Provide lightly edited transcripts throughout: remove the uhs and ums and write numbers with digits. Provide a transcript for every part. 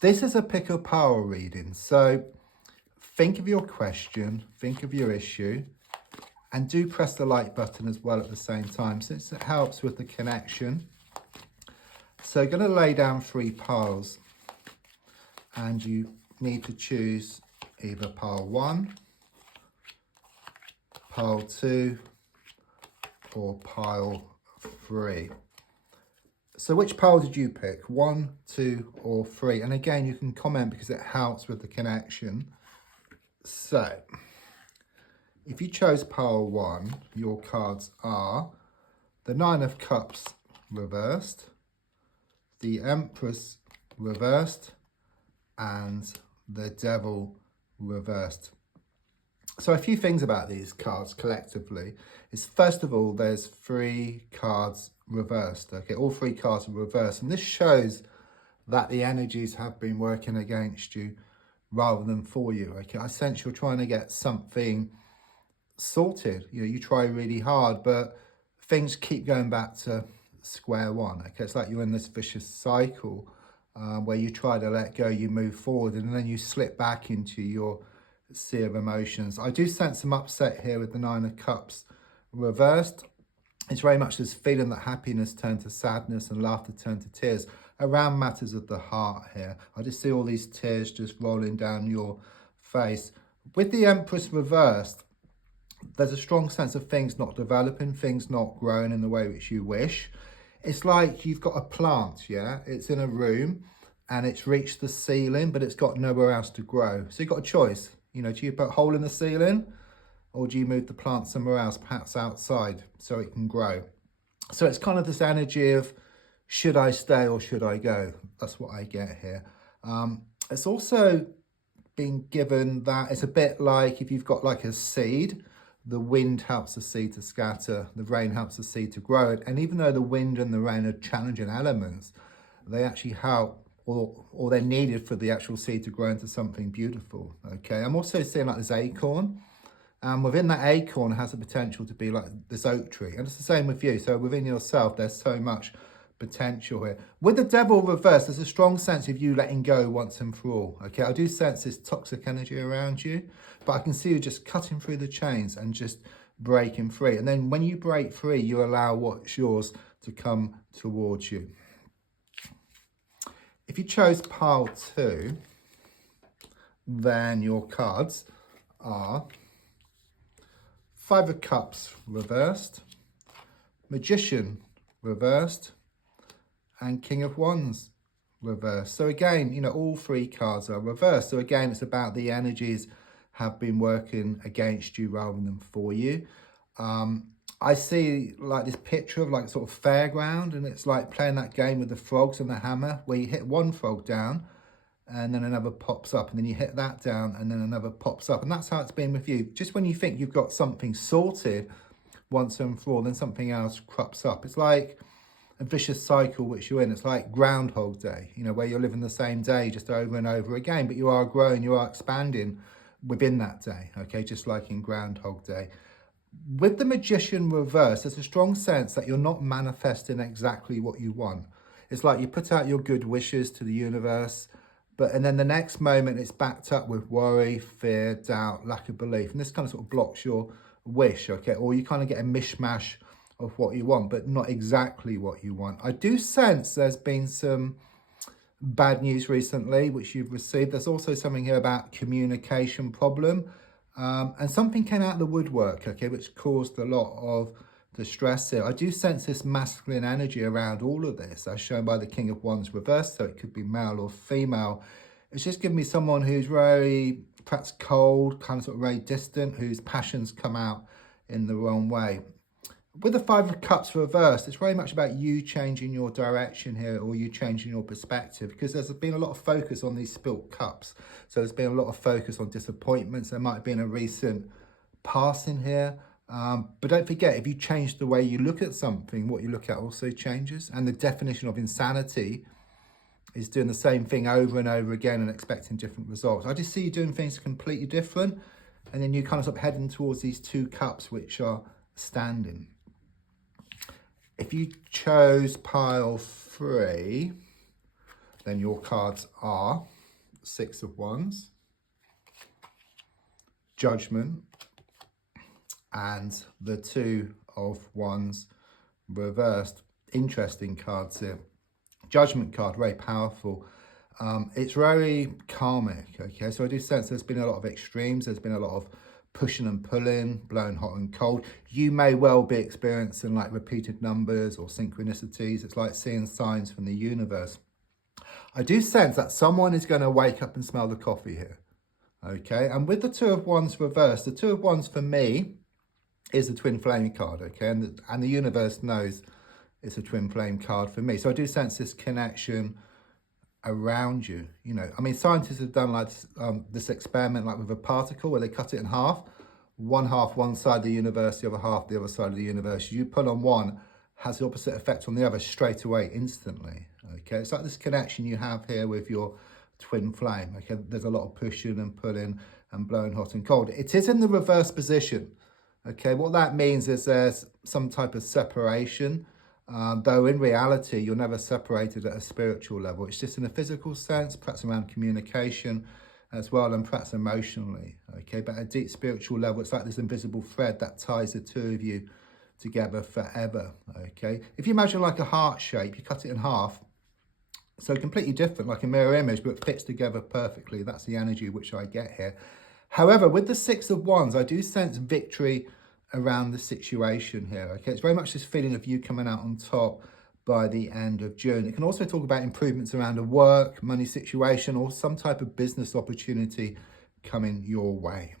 This is a pick a pile reading. So think of your question, think of your issue, and do press the like button as well at the same time, since it helps with the connection. So I'm going to lay down 3 piles, and you need to choose either pile 1, pile 2, or pile 3. So which pile did you pick? 1, 2, or 3? And again, you can comment because it helps with the connection. So if you chose pile 1, your cards are the 9 of Cups reversed, the Empress reversed, and the Devil reversed. So a few things about these cards collectively is, first of all, there's 3 cards reversed. Okay, all 3 cards are reversed, and this shows that the energies have been working against you rather than for you. Okay, I sense you're trying to get something sorted. You know, you try really hard, but things keep going back to square one. Okay, it's like you're in this vicious cycle where you try to let go, you move forward, and then you slip back into your sea of emotions. I do sense some upset here with the 9 of Cups reversed. It's very much this feeling that happiness turned to sadness and laughter turned to tears around matters of the heart here. I just see all these tears just rolling down your face. With the Empress reversed, there's a strong sense of things not developing, things not growing in the way which you wish. It's like you've got a plant, yeah? It's in a room and it's reached the ceiling, but it's got nowhere else to grow. So you've got a choice. You know, do you put a hole in the ceiling, or do you move the plant somewhere else, perhaps outside, so it can grow? So it's kind of this energy of, should I stay or should I go? That's what I get here. It's also been given that it's a bit like if you've got like a seed, the wind helps the seed to scatter, the rain helps the seed to grow. And even though the wind and the rain are challenging elements, they actually help, or they're needed for the actual seed to grow into something beautiful. Okay, I'm also seeing like this acorn, and within that acorn has the potential to be like this oak tree, and it's the same with you. So within yourself, there's so much potential here. With the Devil reversed, there's a strong sense of you letting go once and for all. Okay, I do sense this toxic energy around you, but I can see you just cutting through the chains and just breaking free. And then when you break free, you allow what's yours to come towards you. If you chose pile 2, then your cards are 5 of Cups reversed, Magician reversed, and King of Wands reversed. So again, you know, all 3 cards are reversed. So again, it's about the energies have been working against you rather than for you. I see like this picture of like sort of fairground, and it's like playing that game with the frogs and the hammer, where you hit one frog down and then another pops up, and then you hit that down and then another pops up. And that's how it's been with you. Just when you think you've got something sorted once and for all, then something else crops up. It's like a vicious cycle which you're in. It's like Groundhog Day, you know, where you're living the same day just over and over again, but you are growing, you are expanding within that day, okay, just like in Groundhog Day. With the Magician reverse, there's a strong sense that you're not manifesting exactly what you want. It's like you put out your good wishes to the universe, and then the next moment it's backed up with worry, fear, doubt, lack of belief. And this kind of sort of blocks your wish, okay? Or you kind of get a mishmash of what you want, but not exactly what you want. I do sense there's been some bad news recently, which you've received. There's also something here about communication problem. And something came out of the woodwork, okay, which caused a lot of distress here. I do sense this masculine energy around all of this, as shown by the King of Wands reversed, so it could be male or female. It's just giving me someone who's very, perhaps cold, kind of sort of very distant, whose passions come out in the wrong way. With the 5 of Cups reversed, it's very much about you changing your direction here, or you changing your perspective, because there's been a lot of focus on these spilt cups. So there's been a lot of focus on disappointments. There might have been a recent passing here. But don't forget, if you change the way you look at something, what you look at also changes. And the definition of insanity is doing the same thing over and over again and expecting different results. I just see you doing things completely different. And then you kind of sort of heading towards these 2 cups, which are standing. If you chose pile 3, then your cards are Six of Wands, Judgment, and the Two of Wands reversed. Interesting cards here. Judgment card, very powerful. It's very karmic, okay? So I do sense there's been a lot of extremes. There's been a lot of pushing and pulling, blowing hot and cold. You may well be experiencing like repeated numbers or synchronicities. It's like seeing signs from the universe. I do sense that someone is going to wake up and smell the coffee here, okay? And with the Two of Wands reversed, the Two of Wands for me is the twin flame card, okay? And the universe knows it's a twin flame card for me. So I do sense this connection around you. You know, I mean, scientists have done like this experiment like with a particle where they cut it in half. One half, one side of the universe, the other side of the universe. You pull on one, has the opposite effect on the other straight away, instantly. Okay, it's like this connection you have here with your twin flame. Okay, there's a lot of pushing and pulling and blowing hot and cold. It is in the reverse position. Okay, what that means is there's some type of separation, though in reality, you're never separated at a spiritual level. It's just in a physical sense, perhaps around communication as well, and perhaps emotionally. Okay, but at a deep spiritual level, it's like this invisible thread that ties the two of you together forever. Okay, if you imagine like a heart shape, you cut it in half, so completely different, like a mirror image, but it fits together perfectly. That's the energy which I get here. However, with the Six of Wands, I do sense victory around the situation here. Okay, it's very much this feeling of you coming out on top by the end of June. It can also talk about improvements around a work, money situation, or some type of business opportunity coming your way.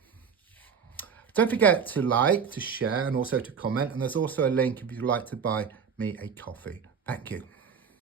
Don't forget to like, to share, and also to comment. And there's also a link if you'd like to buy me a coffee. Thank you.